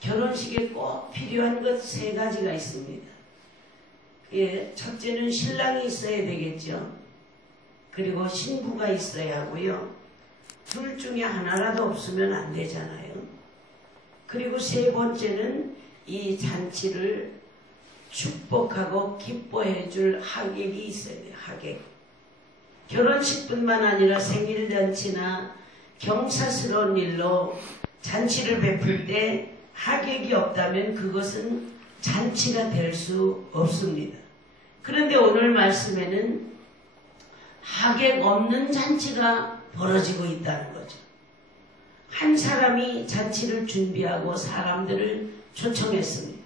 결혼식에 꼭 필요한 것 3가지가 있습니다. 예, 첫째는 신랑이 있어야 되겠죠. 그리고 신부가 있어야 하고요. 둘 중에 하나라도 없으면 안 되잖아요. 그리고 3번째는 이 잔치를 축복하고 기뻐해 줄 하객이 있어야 돼요. 하객. 결혼식뿐만 아니라 생일잔치나 경사스러운 일로 잔치를 베풀 때 하객이 없다면 그것은 잔치가 될 수 없습니다. 그런데 오늘 말씀에는 하객 없는 잔치가 벌어지고 있다는 거죠. 한 사람이 잔치를 준비하고 사람들을 초청했습니다.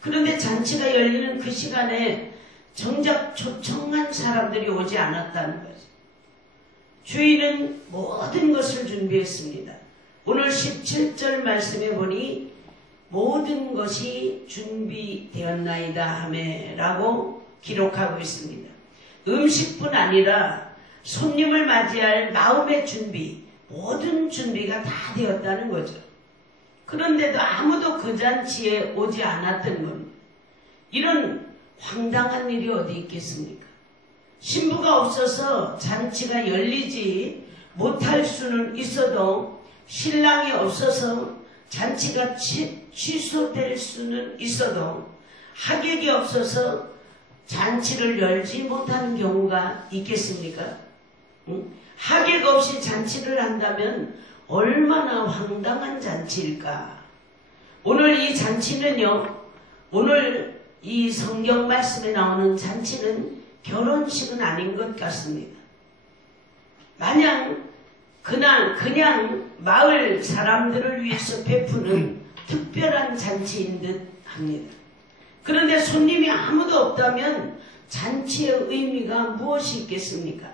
그런데 잔치가 열리는 그 시간에 정작 초청한 사람들이 오지 않았다는 거죠. 주인은 모든 것을 준비했습니다. 오늘 17절 말씀에 보니 모든 것이 준비되었나이다 하매라고 기록하고 있습니다. 음식뿐 아니라 손님을 맞이할 마음의 준비, 모든 준비가 다 되었다는 거죠. 그런데도 아무도 그 잔치에 오지 않았던 겁니다. 이런 황당한 일이 어디 있겠습니까? 신부가 없어서 잔치가 열리지 못할 수는 있어도 신랑이 없어서 잔치가 취소될 수는 있어도 하객이 없어서 잔치를 열지 못하는 경우가 있겠습니까? 하객 없이 잔치를 한다면 얼마나 황당한 잔치일까? 오늘 이 잔치는요, 오늘 이 성경 말씀에 나오는 잔치는 결혼식은 아닌 것 같습니다. 마냥 그냥 마을 사람들을 위해서 베푸는 특별한 잔치인 듯 합니다. 그런데 손님이 아무도 없다면 잔치의 의미가 무엇이 있겠습니까?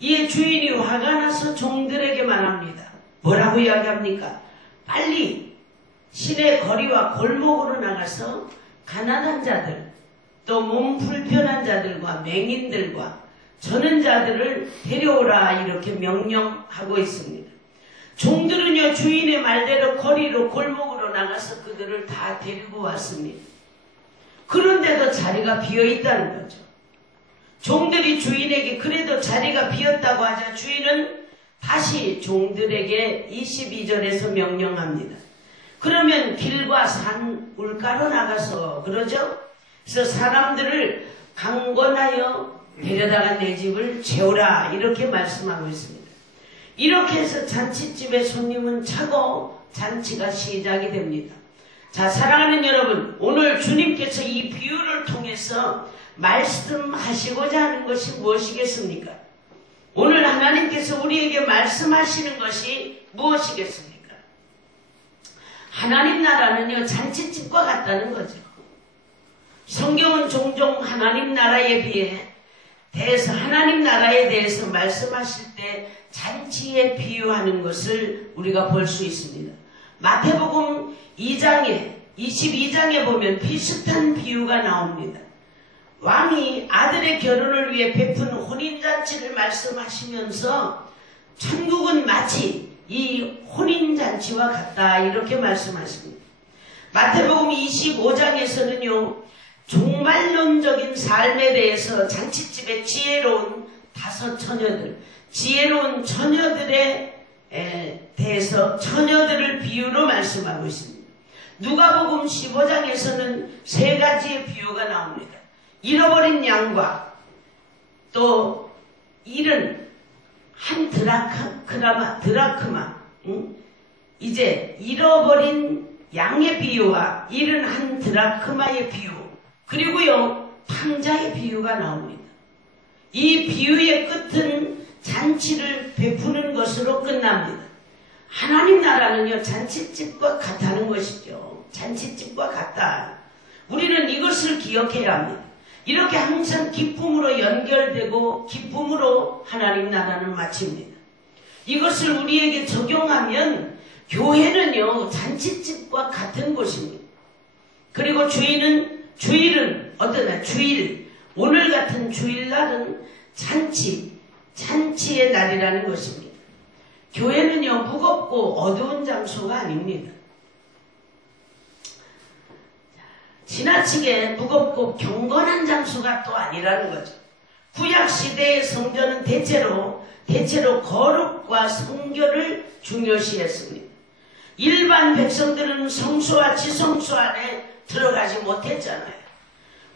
이에 주인이 화가 나서 종들에게 말합니다. 뭐라고 이야기합니까? 빨리 시내 거리와 골목으로 나가서 가난한 자들, 또 몸 불편한 자들과 맹인들과 저는 자들을 데려오라 이렇게 명령하고 있습니다. 종들은요 주인의 말대로 거리로 골목으로 나가서 그들을 다 데리고 왔습니다. 그런데도 자리가 비어있다는 거죠. 종들이 주인에게 그래도 자리가 비었다고 하자 주인은 다시 종들에게 22절에서 명령합니다. 그러면 길과 산 울가로 나가서 그러죠. 그래서 사람들을 강권하여 데려다가 내 집을 채우라 이렇게 말씀하고 있습니다. 이렇게 해서 잔치집의 손님은 차고 잔치가 시작이 됩니다. 자, 사랑하는 여러분, 오늘 주님께서 이 비유를 통해서 말씀하시고자 하는 것이 무엇이겠습니까? 오늘 하나님께서 우리에게 말씀하시는 것이 무엇이겠습니까? 하나님 나라는요 잔치집과 같다는 거죠. 성경은 종종 하나님 나라에 대해서 하나님 나라에 대해서 말씀하실 때 잔치에 비유하는 것을 우리가 볼 수 있습니다. 마태복음 2장에 22장에 보면 비슷한 비유가 나옵니다. 왕이 아들의 결혼을 위해 베푼 혼인잔치를 말씀하시면서 천국은 마치 이 혼인잔치와 같다 이렇게 말씀하십니다. 마태복음 25장에서는요 종말론적인 삶에 대해서 잔치집의 지혜로운 5 처녀들, 지혜로운 처녀들에 대해서 처녀들을 비유로 말씀하고 있습니다. 누가복음 15장에서는 3가지의 비유가 나옵니다. 잃어버린 양과 또 잃은 한 드라크마, 이제 잃어버린 양의 비유와 잃은 한 드라크마의 비유, 그리고요 탕자의 비유가 나옵니다. 이 비유의 끝은 잔치를 베푸는 것으로 끝납니다. 하나님 나라는요 잔치집과 같다는 것이죠. 잔치집과 같다. 우리는 이것을 기억해야 합니다. 이렇게 항상 기쁨으로 연결되고 기쁨으로 하나님 나라는 마칩니다. 이것을 우리에게 적용하면 교회는요 잔치집과 같은 곳입니다. 그리고 주일은 어떤 날, 오늘 같은 주일날은 잔치의 날이라는 것입니다. 교회는요 무겁고 어두운 장소가 아닙니다. 지나치게 무겁고 경건한 장소가 또 아니라는 거죠. 구약시대의 성전은 대체로 거룩과 성결을 중요시했습니다. 일반 백성들은 성소와 지성소 안에 들어가지 못했잖아요.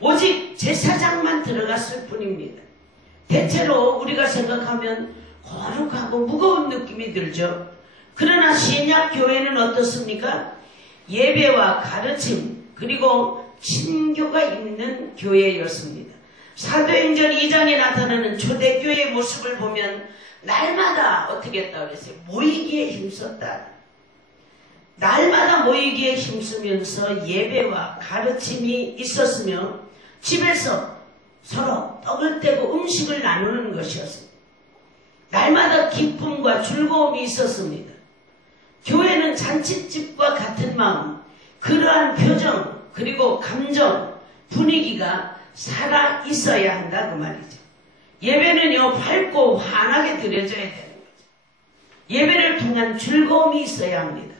오직 제사장만 들어갔을 뿐입니다. 대체로 우리가 생각하면 거룩하고 무거운 느낌이 들죠. 그러나 신약 교회는 어떻습니까? 예배와 가르침 그리고 친교가 있는 교회였습니다. 사도행전 2장에 나타나는 초대교회의 모습을 보면 날마다 어떻게 했다고 그랬어요? 모이기에 힘썼다. 날마다 모이기에 힘쓰면서 예배와 가르침이 있었으며 집에서 서로 떡을 떼고 음식을 나누는 것이었습니다. 날마다 기쁨과 즐거움이 있었습니다. 교회는 잔칫집과 같은 마음, 그러한 표정, 그리고 감정, 분위기가 살아 있어야 한다 그 말이죠. 예배는요 밝고 환하게 드려져야 되는 거죠. 예배를 통한 즐거움이 있어야 합니다.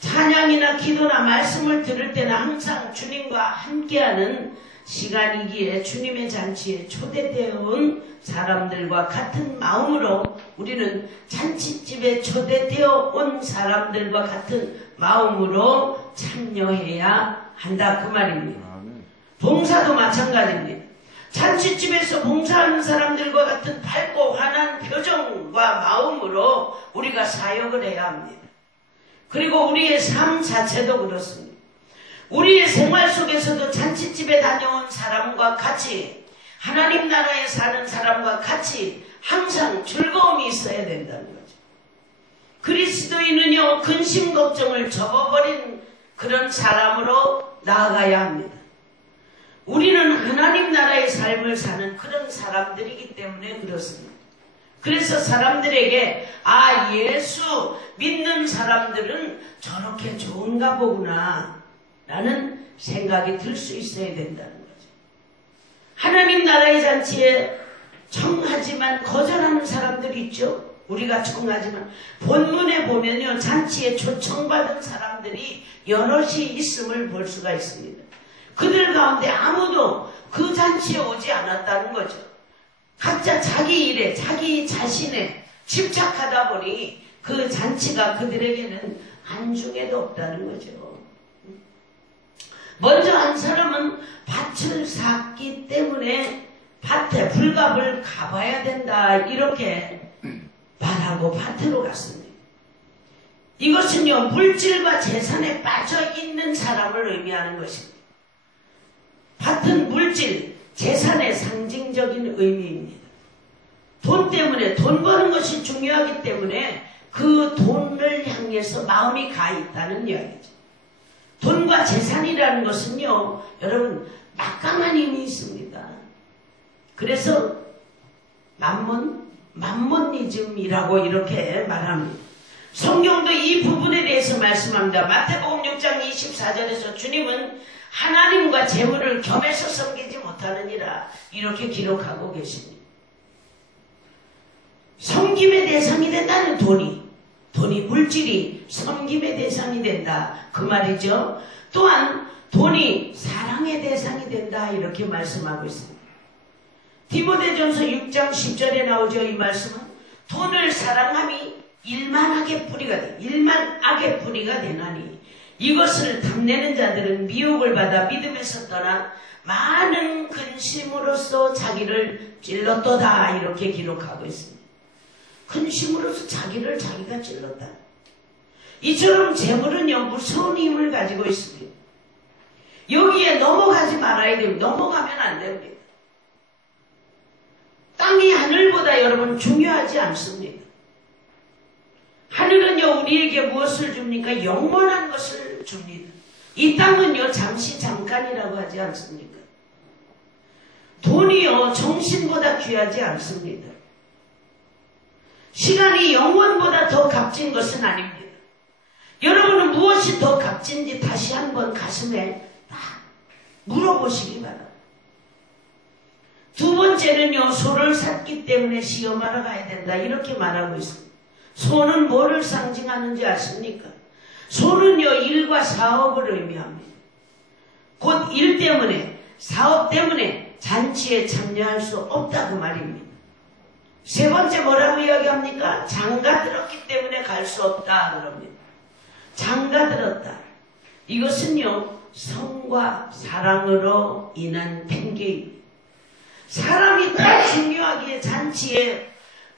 찬양이나 기도나 말씀을 들을 때는 항상 주님과 함께하는 시간이기에 주님의 잔치에 초대되어 온 사람들과 같은 마음으로 우리는 잔치집에 초대되어 온 사람들과 같은 마음으로 참여해야 한다 그 말입니다. 봉사도 마찬가지입니다. 잔치집에서 봉사하는 사람들과 같은 밝고 환한 표정과 마음으로 우리가 사역을 해야 합니다. 그리고 우리의 삶 자체도 그렇습니다. 우리의 생활 속에서도 잔치집에 다녀온 사람과 같이 하나님 나라에 사는 사람과 같이 항상 즐거움이 있어야 된다는 거죠. 그리스도인은요 근심 걱정을 접어버린 그런 사람으로 나아가야 합니다. 우리는 하나님 나라의 삶을 사는 그런 사람들이기 때문에 그렇습니다. 그래서 사람들에게 예수 믿는 사람들은 저렇게 좋은가 보구나 라는 생각이 들 수 있어야 된다는 거죠. 하나님 나라의 잔치에 청하지만 거절하는 사람들이 있죠. 우리가 청하지만 본문에 보면요 잔치에 초청받은 사람들이 여럿이 있음을 볼 수가 있습니다. 그들 가운데 아무도 그 잔치에 오지 않았다는 거죠. 각자 자기 일에 자기 자신에 집착하다 보니 그 잔치가 그들에게는 안중에도 없다는 거죠. 먼저 한 사람은 밭을 샀기 때문에 밭에 불갑을 가봐야 된다 이렇게 말하고 밭으로 갔습니다. 이것은요 물질과 재산에 빠져있는 사람을 의미하는 것입니다. 밭은 물질, 재산의 상징적인 의미입니다. 돈 때문에 돈 버는 것이 중요하기 때문에 그 돈을 향해서 마음이 가 있다는 이야기죠. 돈과 재산이라는 것은요 여러분 막강한 힘이 있습니다. 그래서 만몬니즘이라고 이렇게 말합니다. 성경도 이 부분에 대해서 말씀합니다. 마태복음 6장 24절에서 주님은 하나님과 재물을 겸해서 섬기지 못하느니라 이렇게 기록하고 계십니다. 섬김의 대상이 된다는 돈이 물질이 섬김의 대상이 된다 그 말이죠. 또한 돈이 사랑의 대상이 된다 이렇게 말씀하고 있습니다. 디모데전서 6장 10절에 나오죠. 이 말씀은 돈을 사랑함이 일만 악의 뿌리가 되나니 이것을 탐내는 자들은 미혹을 받아 믿음에서 떠나 많은 근심으로써 자기를 찔렀도다 이렇게 기록하고 있습니다. 근심으로써 자기가 찔렀다. 이처럼 재물은요 무서운 힘을 가지고 있습니다. 여기에 넘어가지 말아야 됩니다. 넘어가면 안 됩니다. 땅이 하늘보다 여러분 중요하지 않습니다. 하늘은요 우리에게 무엇을 줍니까? 영원한 것을 줍니다. 이 땅은요 잠시 잠깐이라고 하지 않습니까? 돈이요 정신보다 귀하지 않습니다. 시간이 영원보다 더 값진 것은 아닙니다. 여러분은 무엇이 더 값진지 다시 한번 가슴에 딱 물어보시기 바랍니다. 두 번째는요 소를 샀기 때문에 시험하러 가야 된다 이렇게 말하고 있습니다. 소는 뭐를 상징하는지 아십니까? 소는요 일과 사업을 의미합니다. 곧 일 때문에, 사업 때문에 잔치에 참여할 수 없다 그 말입니다. 세 번째 뭐라고 이야기합니까? 장가 들었기 때문에 갈 수 없다 그럽니다. 장가 들었다. 이것은요, 성과 사랑으로 인한 핑계입니다. 사람이 더 중요하기에 잔치에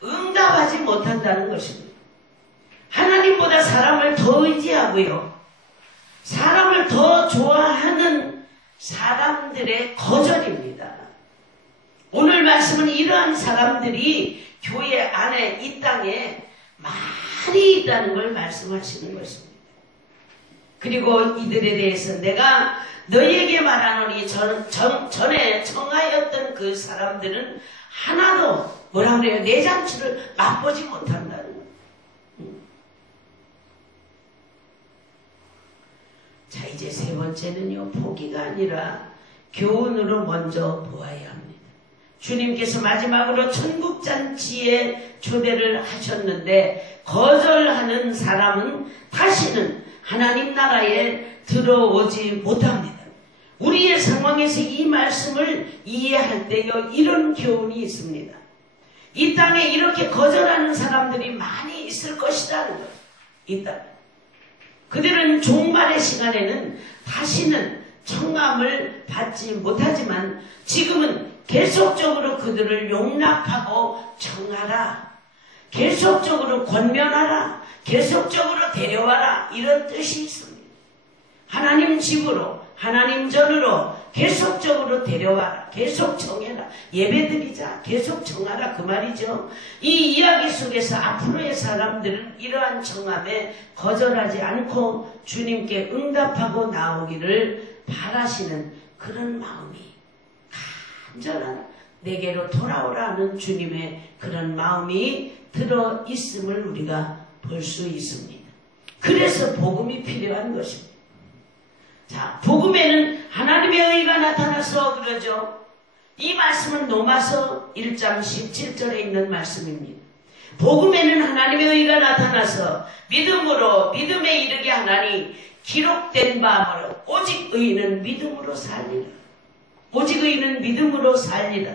응답하지 못한다는 것입니다. 하나님보다 사람을 더 의지하고요, 사람을 더 좋아하는 사람들의 거절입니다. 오늘 말씀은 이러한 사람들이 교회 안에 이 땅에 많이 있다는 걸 말씀하시는 것입니다. 그리고 이들에 대해서 내가 너희에게 말하노니 전에 청하였던 그 사람들은 하나도 뭐라 그래요? 내 잔치를 맛보지 못한다는 거예요. 자, 이제 세 번째는요, 포기가 아니라 교훈으로 먼저 보아야 합니다. 주님께서 마지막으로 천국잔치에 초대를 하셨는데 거절하는 사람은 다시는 하나님 나라에 들어오지 못합니다. 우리의 상황에서 이 말씀을 이해할 때요, 이런 교훈이 있습니다. 이 땅에 이렇게 거절하는 사람들이 많이 있을 것이라는 거예요. 이 땅에. 그들은 종말의 시간에는 다시는 청함을 받지 못하지만 지금은 계속적으로 그들을 용납하고 청하라, 계속적으로 권면하라, 계속적으로 데려와라, 이런 뜻이 있습니다. 하나님 집으로, 하나님 전으로 계속적으로 데려와라, 계속 청해라, 예배드리자, 계속 청하라, 그 말이죠. 이 이야기 속에서 앞으로의 사람들은 이러한 청함에 거절하지 않고 주님께 응답하고 나오기를 바라시는 그런 마음이, 간절한 내게로 돌아오라는 주님의 그런 마음이 들어있음을 우리가 볼 수 있습니다. 그래서 복음이 필요한 것입니다. 자, 복음에는 하나님의 의가 나타나서 그러죠. 이 말씀은 로마서 1장 17절에 있는 말씀입니다. 복음에는 하나님의 의가 나타나서 믿음으로 믿음에 이르게 하나니 기록된 바로 오직 의인은 믿음으로 살리라. 오직 의인은 믿음으로 살리라.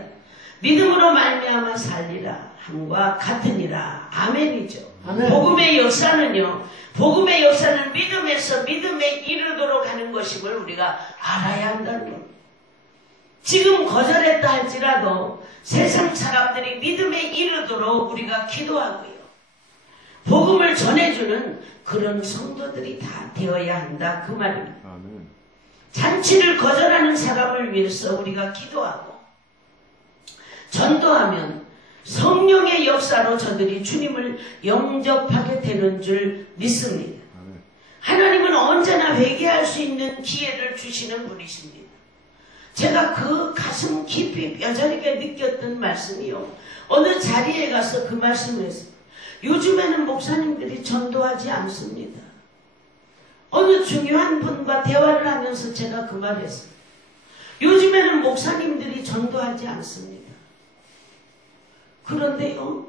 믿음으로 말미암아 살리라 함과 같으니라. 아멘이죠. 아멘. 복음의 역사는요, 복음의 역사는 믿음에서 믿음에 이르도록 하는 것임을 우리가 알아야 한다는 겁니다. 지금 거절했다 할지라도 세상 사람들이 믿음에 이르도록 우리가 기도하고요, 복음을 전해주는 그런 성도들이 다 되어야 한다 그 말입니다. 아멘. 잔치를 거절하는 사람을 위해서 우리가 기도하고 전도하면 성령의 역사로 저들이 주님을 영접하게 되는 줄 믿습니다. 아멘. 하나님은 언제나 회개할 수 있는 기회를 주시는 분이십니다. 제가 그 가슴 깊이 뼈저리게 느꼈던 말씀이요, 어느 자리에 가서 그 말씀을 했어요. 요즘에는 목사님들이 전도하지 않습니다. 어느 중요한 분과 대화를 하면서 제가 그 말을 했어요. 요즘에는 목사님들이 전도하지 않습니다. 그런데요,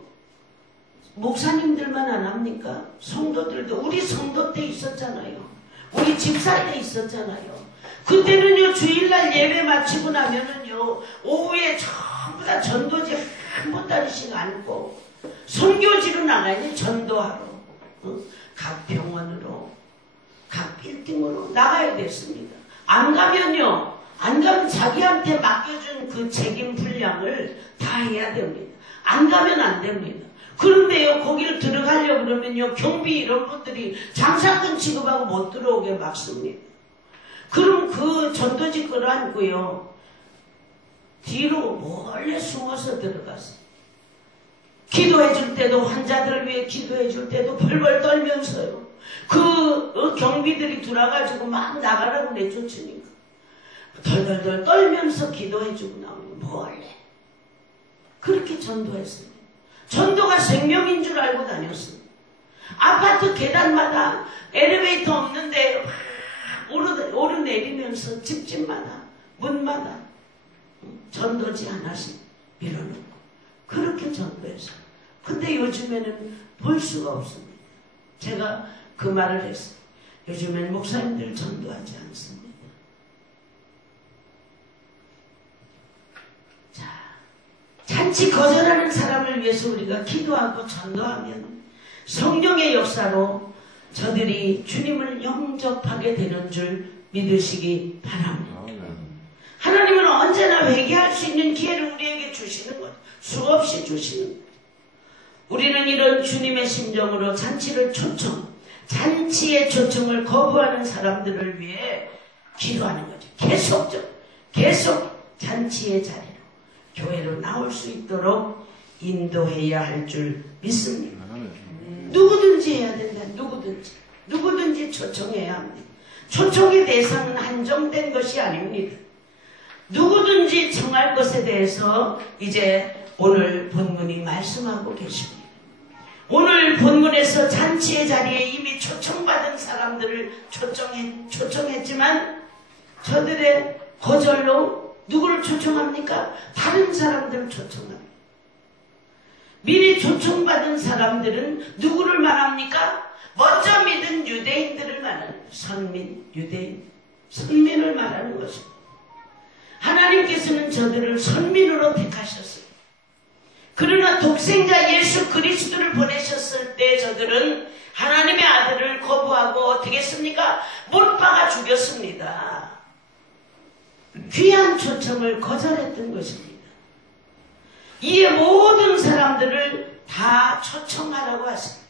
목사님들만 안 합니까? 성도들도, 우리 성도 때 있었잖아요. 우리 집사 때 있었잖아요. 그때는요, 주일날 예배 마치고 나면은요, 오후에 전부 다 전도지 한 보따리씩 안고 선교지로 나가야 전도하러, 각 병원으로, 각 빌딩으로 나가야 됐습니다. 안 가면 자기한테 맡겨준 그 책임 분량을 다 해야 됩니다. 안 가면 안 됩니다. 그런데요, 거기를 들어가려고 그러면요, 경비 이런 분들이 장사건 취급하고 못 들어오게 막습니다. 그럼 그 전도지 끌어안고요, 뒤로 몰래 숨어서 들어갔어요. 기도해 줄 때도, 환자들을 위해 기도해 줄 때도 벌벌 떨면서요, 그 경비들이 들어와가지고 막 나가라고 내쫓으니까 덜덜덜 떨면서 기도해 주고 나오는 몰래 그렇게 전도했습니다. 전도가 생명인 줄 알고 다녔습니다. 아파트 계단마다 엘리베이터 없는데 오르내리면서 집집마다, 문마다 전도지 하나씩 밀어놓고 그렇게 전도했어요. 근데 요즘에는 볼 수가 없습니다. 제가 그 말을 했어요. 요즘엔 목사님들 전도하지 않습니다. 잔치 거절하는 사람을 위해서 우리가 기도하고 전도하면 성령의 역사로 저들이 주님을 영접하게 되는 줄 믿으시기 바랍니다. 하나님은 언제나 회개할 수 있는 기회를 우리에게 주시는 것, 수없이 주시는 것. 우리는 이런 주님의 심정으로 잔치의 초청을 거부하는 사람들을 위해 기도하는 거죠. 계속 잔치의 자리로, 교회로 나올 수 있도록 인도해야 할 줄 믿습니다. 누구든지 해야 된다. 누구든지 초청해야 합니다. 초청의 대상은 한정된 것이 아닙니다. 누구든지 청할 것에 대해서 이제 오늘 본문이 말씀하고 계십니다. 오늘 본문에서 잔치의 자리에 이미 초청받은 사람들을 초청했지만 저들의 거절로 누구를 초청합니까? 다른 사람들을 초청합니다. 미리 초청받은 사람들은 누구를 말합니까? 먼저 믿은 유대인들을 말하는 선민을 말하는 것입니다. 하나님께서는 저들을 선민으로 택하셨어요. 그러나 독생자 예수 그리스도를 보내셨을 때 저들은 하나님의 아들을 거부하고 어떻게 했습니까? 못 박아 죽였습니다. 귀한 초청을 거절했던 것입니다. 이에 모든 사람들을 다 초청하라고 하십니다.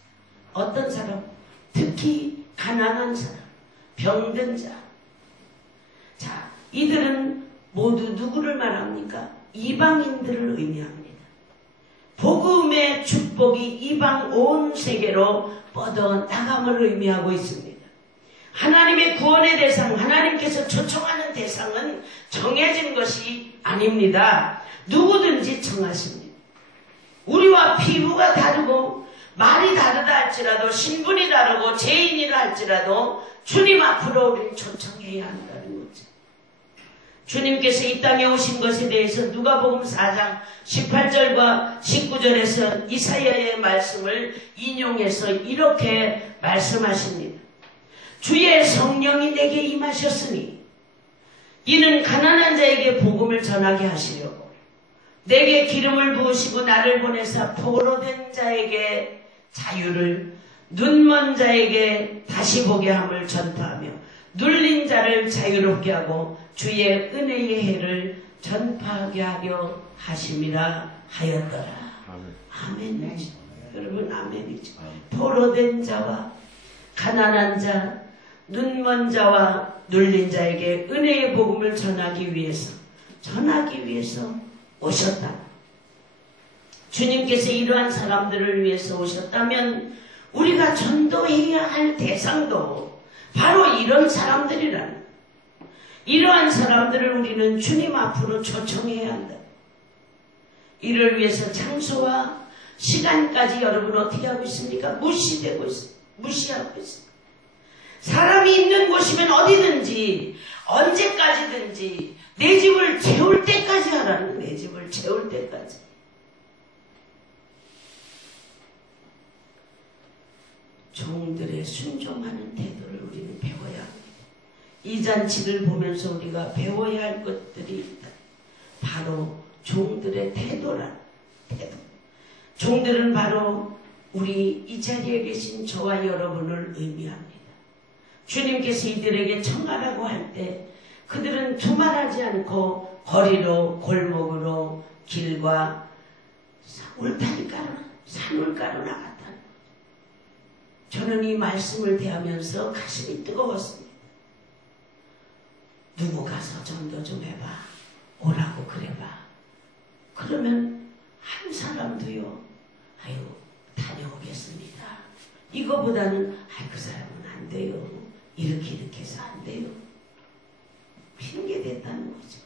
어떤 사람? 특히 가난한 사람, 병든 자. 자, 이들은 모두 누구를 말합니까? 이방인들을 의미합니다. 복음의 축복이 이방 온 세계로 뻗어나감을 의미하고 있습니다. 하나님의 구원의 대상, 하나님께서 초청하는 대상은 정해진 것이 아닙니다. 누구든지 청하십니다. 우리와 피부가 다르고 말이 다르다 할지라도, 신분이 다르고 죄인이라 할지라도 주님 앞으로 우리는 초청해야 한다는 거죠. 주님께서 이 땅에 오신 것에 대해서 누가복음 4장 18절과 19절에서 이사야의 말씀을 인용해서 이렇게 말씀하십니다. 주의 성령이 내게 임하셨으니 이는 가난한 자에게 복음을 전하게 하시려고 내게 기름을 부으시고 나를 보내사 포로된 자에게 자유를, 눈먼 자에게 다시 보게 함을 전파하며 눌린 자를 자유롭게 하고 주의 은혜의 해를 전파하게 하려 하심이라 하였더라. 아멘이죠. 여러분, 아멘이죠. 포로된 자와 가난한 자, 눈먼 자와 눌린 자에게 은혜의 복음을 전하기 위해서 오셨다. 주님께서 이러한 사람들을 위해서 오셨다면 우리가 전도해야 할 대상도 바로 이런 사람들이라는, 이러한 사람들을 우리는 주님 앞으로 초청해야 한다. 이를 위해서 장소와 시간까지 여러분 어떻게 하고 있습니까? 무시하고 있습니다. 사람이 있는 곳이면 어디든지 언제까지든지 내 집을 채울 때까지 하라는, 내 집을 채울 때까지. 종들의 순종하는 태도를 우리는 배워야 합니다. 이 잔치를 보면서 우리가 배워야 할 것들이 있다. 바로 종들의 태도란 태도. 종들은 바로 우리 이 자리에 계신 저와 여러분을 의미합니다. 주님께서 이들에게 청하라고 할 때 그들은 두말하지 않고 거리로, 골목으로, 길과 울타리가로, 산울가로 나갔다. 저는 이 말씀을 대하면서 가슴이 뜨거웠습니다. 누구 가서 전도 좀 해봐, 오라고 그래봐. 그러면 한 사람도요, 아유 다녀오겠습니다. 이거보다는 그 사람은 안 돼요, 이렇게 해서 안 돼요, 핑계 댔다는 거죠.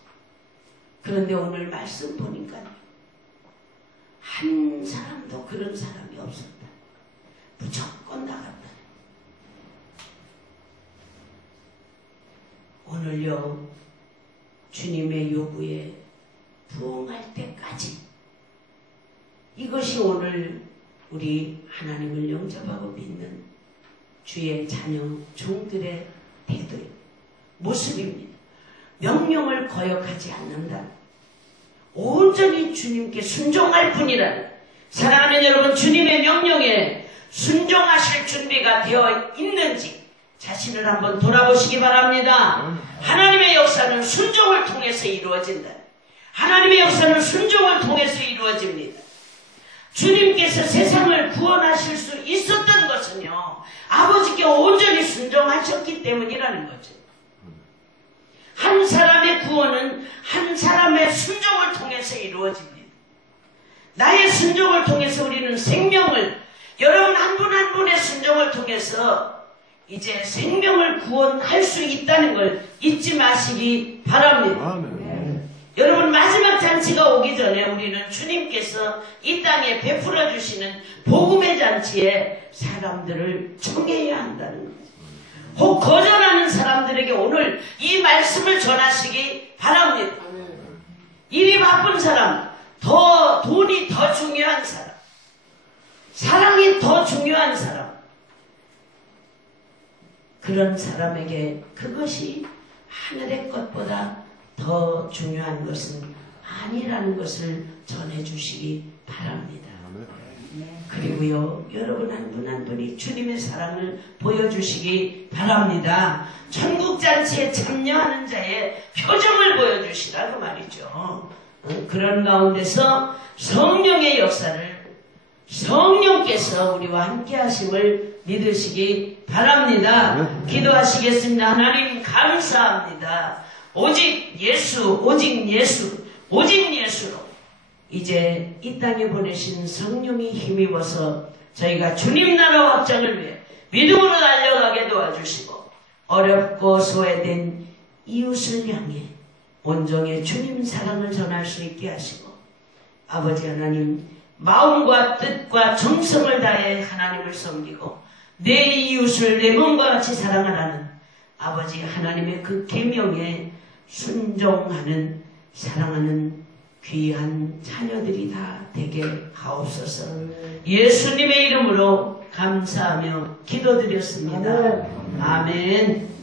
그런데 오늘 말씀 보니까 한 사람도 그런 사람이 없었다. 무조건 나갔다. 오늘요, 주님의 요구에 부응할 때까지, 이것이 오늘 우리 하나님을 영접하고 믿는 주의 자녀 종들의 태도입니다. 모습입니다. 명령을 거역하지 않는다. 온전히 주님께 순종할 뿐이라는, 사랑하는 여러분, 주님의 명령에 순종하실 준비가 되어 있는지 자신을 한번 돌아보시기 바랍니다. 하나님의 역사는 순종을 통해서 이루어진다. 하나님의 역사는 순종을 통해서 이루어집니다. 주님께서 세상을 구원하실 수 있었던 것은요, 아버지께 온전히 순종하셨기 때문이라는 거죠. 한 사람의 구원은 한 사람의 순종을 통해서 이루어집니다. 나의 순종을 통해서 우리는 생명을, 여러분 한 분 한 분의 순종을 통해서 이제 생명을 구원할 수 있다는 걸 잊지 마시기 바랍니다. 여러분, 마지막 잔치가 오기 전에 우리는 주님께서 이 땅에 베풀어 주시는 복음의 잔치에 사람들을 청해야 한다는 거죠. 혹 거절하는 사람들에게 오늘 이 말씀을 전하시기 바랍니다. 일이 바쁜 사람, 돈이 더 중요한 사람, 사랑이 더 중요한 사람, 그런 사람에게 그것이 하늘의 것보다 더 중요한 것은 아니라는 것을 전해주시기 바랍니다. 그리고요, 여러분 한 분 한 분이 주님의 사랑을 보여주시기 바랍니다. 천국잔치에 참여하는 자의 표정을 보여주시라고 말이죠. 그런 가운데서 성령의 역사를, 성령께서 우리와 함께 하심을 믿으시기 바랍니다. 기도하시겠습니다. 하나님 감사합니다. 오직 예수, 오직 예수, 오직 예수로 이제 이 땅에 보내신 성령이 힘입어서 저희가 주님 나라 확장을 위해 믿음으로 달려가게 도와주시고, 어렵고 소외된 이웃을 향해 온종의 주님 사랑을 전할 수 있게 하시고, 아버지 하나님, 마음과 뜻과 정성을 다해 하나님을 섬기고 내 이웃을 내 몸과 같이 사랑하라는 아버지 하나님의 그 계명에 순종하는, 사랑하는 귀한 자녀들이 다 되게 하옵소서. 예수님의 이름으로 감사하며 기도드렸습니다. 아멘.